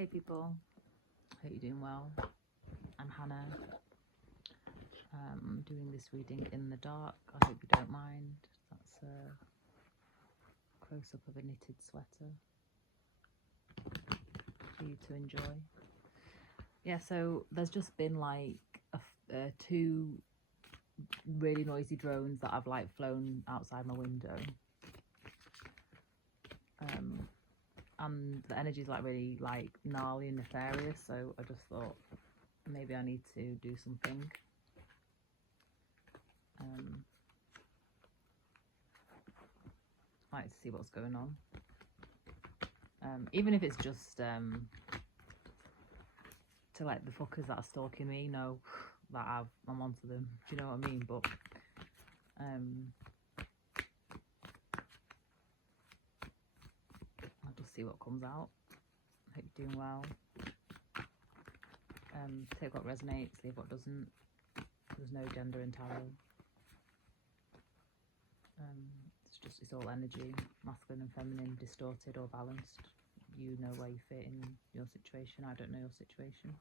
Hey people, hope you're doing well. I'm Hannah. I'm doing this reading in the dark. I hope you don't mind. That's a close-up of a knitted sweater for you to enjoy. Yeah, so there's just been like two really noisy drones that I've like flown outside my window. And the energy is like really like gnarly and nefarious, so I just thought maybe I need to do something. I like to see what's going on, even if it's just to let the fuckers that are stalking me know that I'm onto them. Do you know what I mean? But I'll just see what comes out. Hope you're doing well. Take what resonates, leave what doesn't. There's no gender in tarot. It's all energy, masculine and feminine, distorted or balanced. You know where you fit in your situation. I don't know your situation.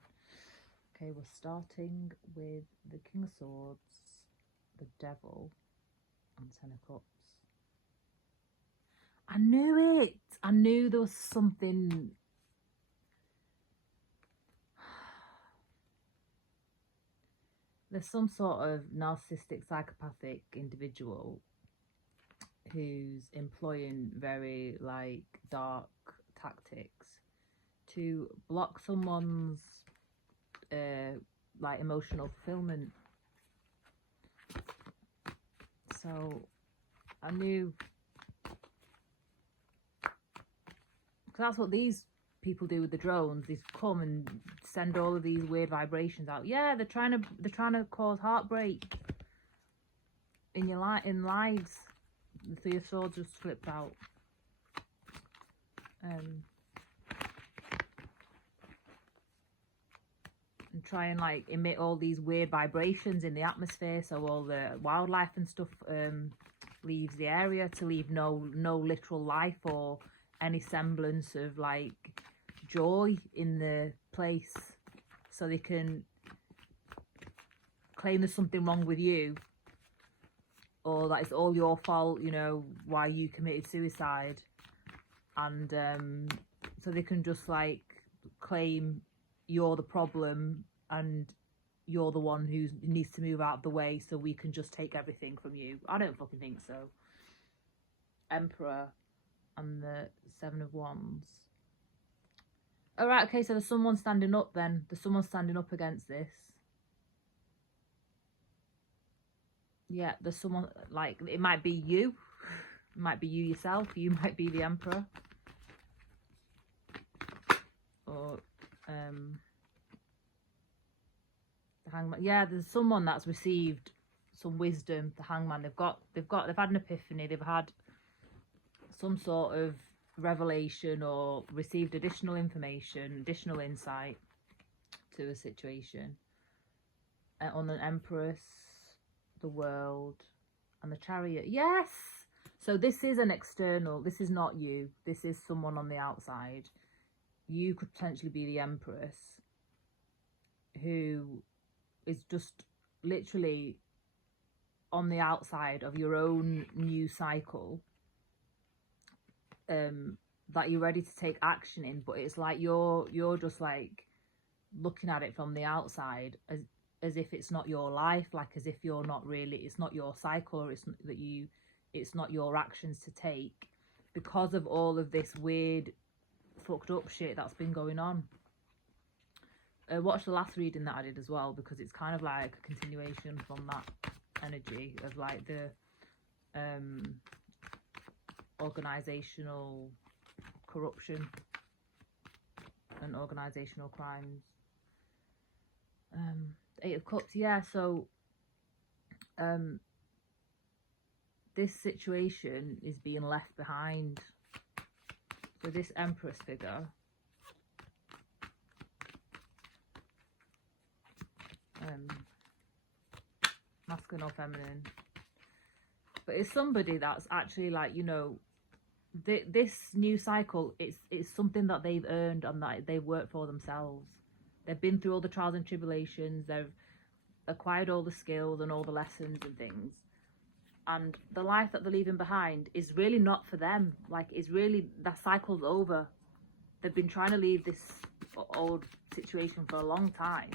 Okay, we're starting with the King of Swords, the Devil, and Ten of Cups. I knew it! I knew there was something. There's some sort of narcissistic, psychopathic individual who's employing very like dark tactics to block someone's like emotional fulfillment. So I knew, because that's what these people do with the drones. They come and send all of these weird vibrations out. Yeah, they're trying to cause heartbreak in your in lives. The Three of Swords just flipped out. And try and like emit all these weird vibrations in the atmosphere, so all the wildlife and stuff leaves the area, to leave no literal life or any semblance of like joy in the place, so they can claim there's something wrong with you, or that it's all your fault, you know, why you committed suicide. And so they can just like claim you're the problem and you're the one who needs to move out of the way, so we can just take everything from you. I don't fucking think so. Emperor and the Seven of Wands. All right, okay, so there's someone standing up then. There's someone standing up against this. Yeah, there's someone, like, it might be you. It might be you yourself. You might be the Emperor. Or, the Hangman. Yeah, there's someone that's received some wisdom. The Hangman. They've had an epiphany. They've had some sort of revelation or received additional information, additional insight to a situation. On the Empress, the World, and the Chariot. Yes! So this is an external. This is not you. This is someone on the outside. You could potentially be the Empress, who is just literally on the outside of your own new cycle, that you're ready to take action in, but it's like you're just like looking at it from the outside as if it's not your life, like as if you're not really, it's not your cycle, or it's not your actions to take, because of all of this weird fucked up shit that's been going on. Watch the last reading that I did as well, because it's kind of like a continuation from that energy of like the organizational corruption and organizational crimes. Eight of Cups. Yeah, so this situation is being left behind. So this Empress figure masculine or feminine, but it's somebody that's actually like, you know, this new cycle, it's something that they've earned and that they've worked for themselves. They've been through all the trials and tribulations. They've acquired all the skills and all the lessons and things. And the life that they're leaving behind is really not for them. Like, it's really, that cycle's over. They've been trying to leave this old situation for a long time.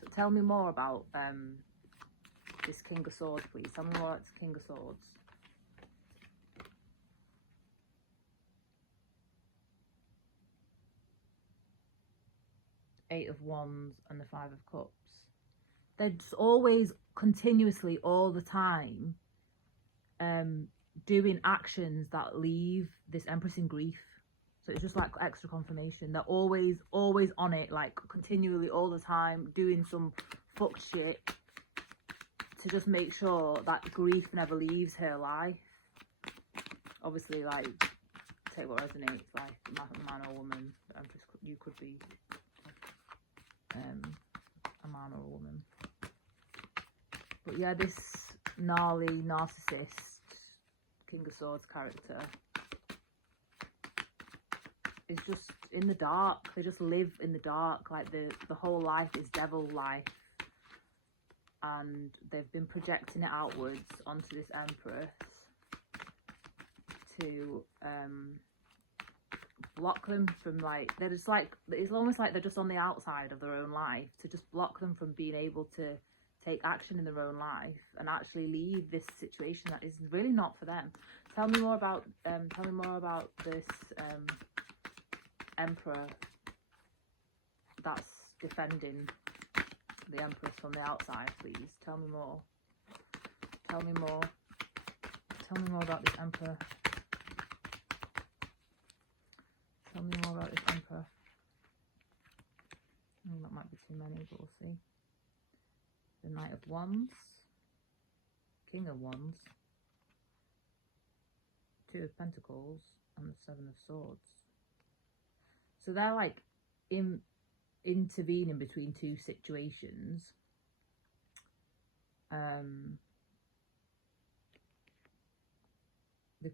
So tell me more about this King of Swords, please. Tell me more about this King of Swords. Eight of Wands and the Five of Cups. They're just always, continuously, all the time, doing actions that leave this Empress in grief. So it's just like extra confirmation. They're always on it, like continually, all the time, doing some fucked shit to just make sure that grief never leaves her life. Obviously, like, take what resonates, like man or woman. Empress, you could be a man or a woman. But yeah, this gnarly narcissist King of Swords character is just in the dark. They just live in the dark. Like, the whole life is devil life, and they've been projecting it outwards onto this Empress to block them from, like, they're just like, it's almost like they're just on the outside of their own life, to just block them from being able to take action in their own life and actually leave this situation that is really not for them. Tell me more about this Emperor that's defending the Empress from the outside, please. Tell me more. Tell me more. Tell me more about this Emperor. Tell me more about this Emperor. Oh, that might be too many, but we'll see. The Knight of Wands, King of Wands, Two of Pentacles, and the Seven of Swords. So they're like intervening between two situations. There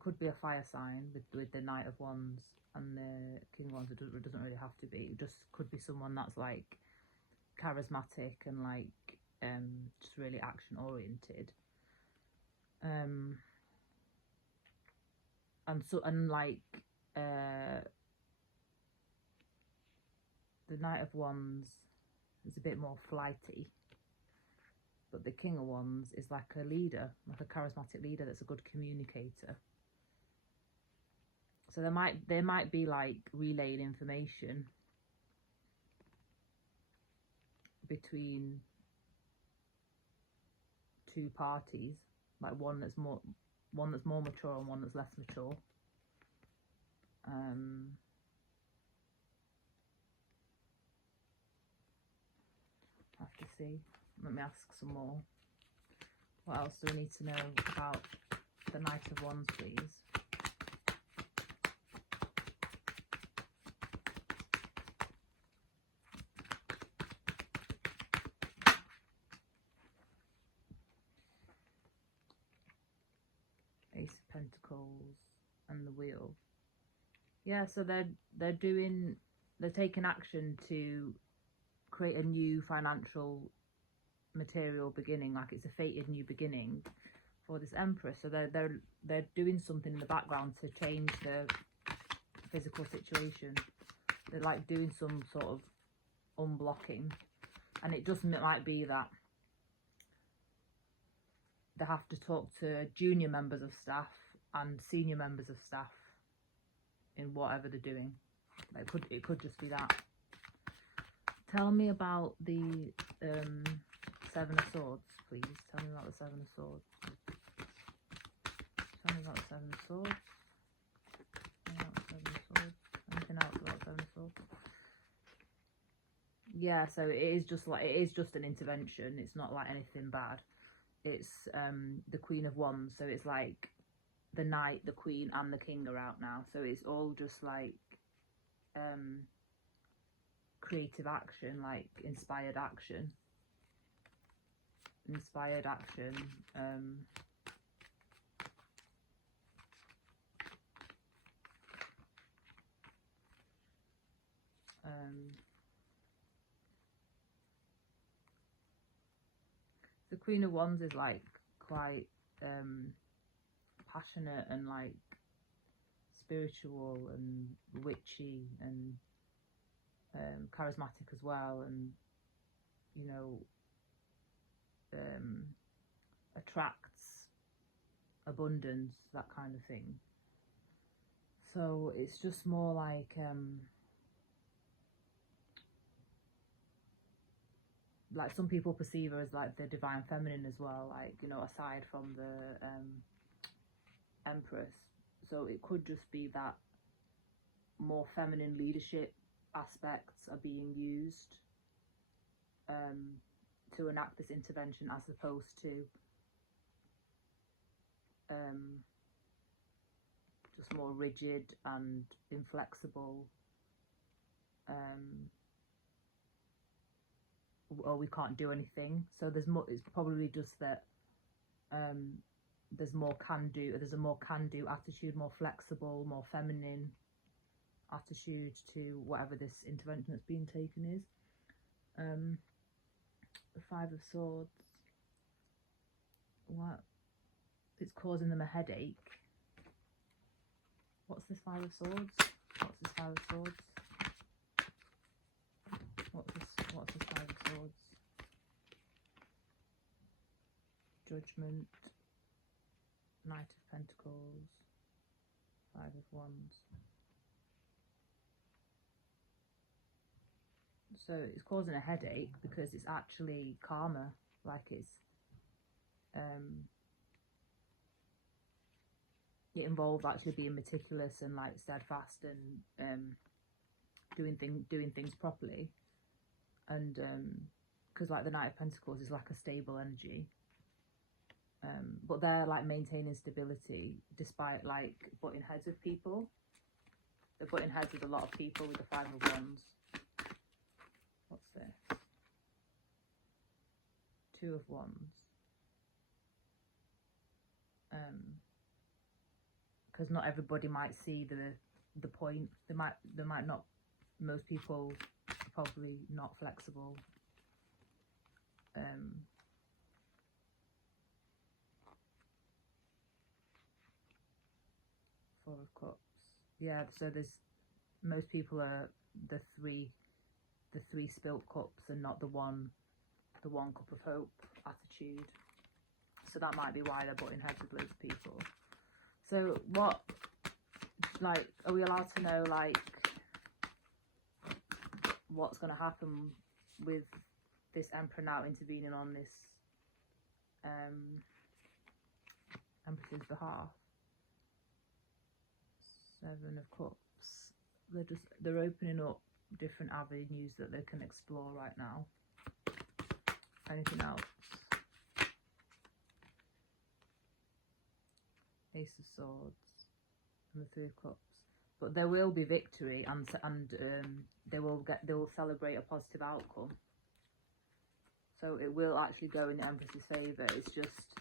could be a fire sign with the Knight of Wands and the King of Wands. It doesn't really have to be. It just could be someone that's like charismatic and like just really action oriented, and like the Knight of Wands is a bit more flighty, but the King of Wands is like a leader, like a charismatic leader that's a good communicator. So there might be like relaying information between two parties, like one that's more mature and one that's less mature. Have to see. Let me ask some more. What else do we need to know about the Knight of Wands, please? Ace of Pentacles and the Wheel. Yeah, so they're taking action to create a new financial material beginning, like it's a fated new beginning for this Empress. So they're doing something in the background to change the physical situation. They're like doing some sort of unblocking, and it just might be that they have to talk to junior members of staff and senior members of staff in whatever they're doing. It could just be that. Tell me about the Seven of Swords, please. Tell me about the Seven of Swords. Tell me about the Seven of Swords. Tell me about the Seven of Swords. Anything else about the Seven of Swords? Yeah, so it is just an intervention. It's not like anything bad. It's the Queen of Wands, so it's like the Knight, the Queen, and the King are out now. So it's all just like creative action, like inspired action. The Queen of Wands is like quite passionate and like spiritual and witchy and charismatic as well, and you know, attracts abundance, that kind of thing. So it's just more like some people perceive her as like the divine feminine as well, like, you know, aside from the Empress. So it could just be that more feminine leadership aspects are being used to enact this intervention, as opposed to just more rigid and inflexible, or we can't do anything. So there's more, it's probably just that there's a more can-do attitude, more flexible, more feminine attitude to whatever this intervention that's being taken is. The Five of Swords, what? It's causing them a headache. What's this Five of Swords? What's this Five of Swords? What's this Five of Swords? Judgment, Knight of Pentacles, Five of Wands. So it's causing a headache because it's actually karma, like it's it involves actually being meticulous and like steadfast and doing things properly, and because like the Knight of Pentacles is like a stable energy, but they're like maintaining stability despite like butting heads with people. They're butting heads with a lot of people with the Five of Wands. What's this? Two of Wands. Because not everybody might see the point. They might not. Most people are probably not flexible. Four of Cups. Yeah. So there's most people are the three spilt cups and not the one cup of hope attitude. So that might be why they're butting heads with loads of people. So what, like, are we allowed to know like what's going to happen with this Emperor now intervening on this Empress's behalf? Seven of Cups. They're opening up different avenues that they can explore right now. Anything else? Ace of Swords and the Three of Cups. But there will be victory, and they will celebrate a positive outcome. So it will actually go in the Empress's favour. It's just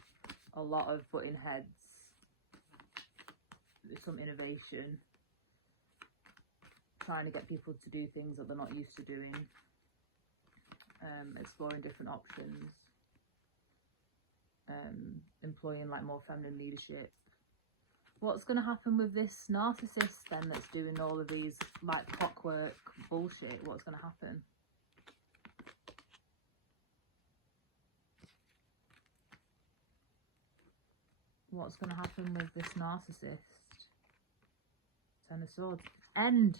a lot of butting heads, some innovation, trying to get people to do things that they're not used to doing, exploring different options, employing like more feminine leadership. What's going to happen with this narcissist then that's doing all of these like clockwork bullshit? What's going to happen? What's going to happen with this narcissist? Ten of Swords. End.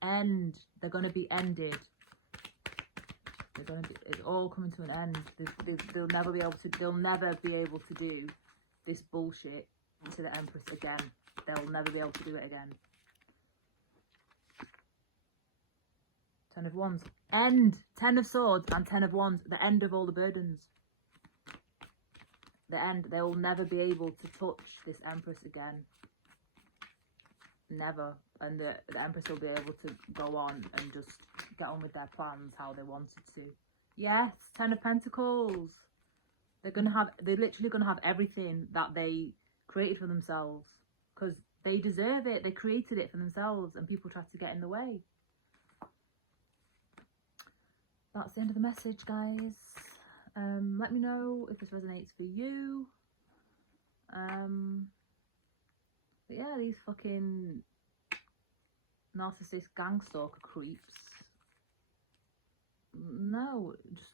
They're going to be ended. They're going to be, it's all coming to an end. They'll never be able to do this bullshit to the Empress again. They'll never be able to do it again. Ten of Wands. End. Ten of Swords and Ten of Wands. The end of all the burdens. The end. They will never be able to touch this Empress again. Never. And the Empress will be able to go on and just get on with their plans how they wanted to. Yes, Ten of Pentacles. They're literally gonna have everything that they created for themselves, because they deserve it. They created it for themselves, and people tried to get in the way. that's the end of the message, guys. Let me know if this resonates for you. But yeah, these fucking narcissist gang stalker creeps. No, just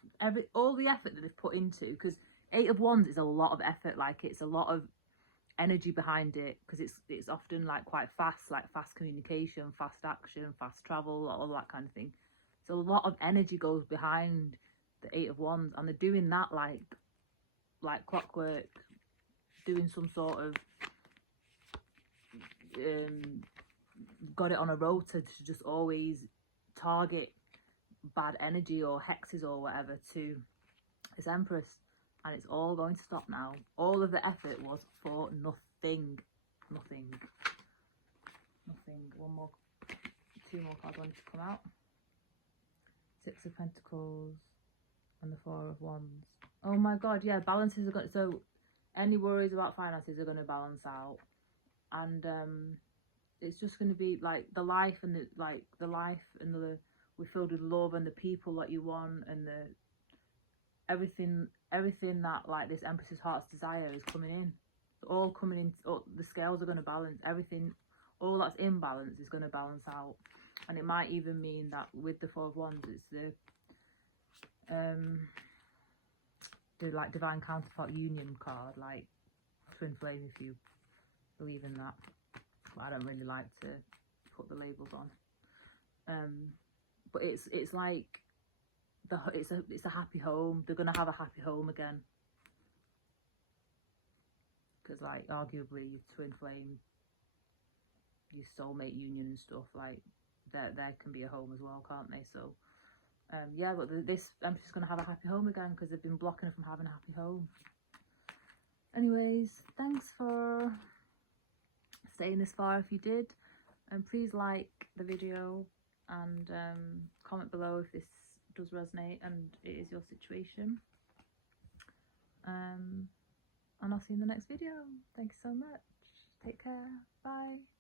all the effort that they've put into, because 8 of Wands is a lot of effort. Like, it's a lot of energy behind it, because it's often like quite fast, like fast communication, fast action, fast travel, all that kind of thing. So a lot of energy goes behind the 8 of Wands, and they're doing that like clockwork, doing some sort of got it on a rota to just always target bad energy or hexes or whatever to this Empress, and it's all going to stop now. All of the effort was for nothing. One more, 2 more cards wanted to come out. 6 of Pentacles and the 4 of Wands. Oh my god, yeah, balances are going, so any worries about finances are going to balance out, and it's just going to be like the life and the we're filled with love, and the people that you want, and the everything that like this Empress's heart's desire is coming in. It's all coming in. The scales are going to balance. Everything, all that's imbalance is going to balance out, and it might even mean that with the 4 of Wands, it's the like divine counterpart union card, like twin flame, if you believe in that. But I don't really like to put the labels on. But it's like it's a happy home. They're gonna have a happy home again, because like arguably your twin flame, your soulmate union and stuff, like there can be a home as well, can't they? So yeah, but this Empress is gonna have a happy home again, because they've been blocking her from having a happy home. Anyways, thanks for staying this far if you did, and please like the video and comment below if this does resonate and it is your situation, and I'll see you in the next video. Thank you so much. Take care. Bye.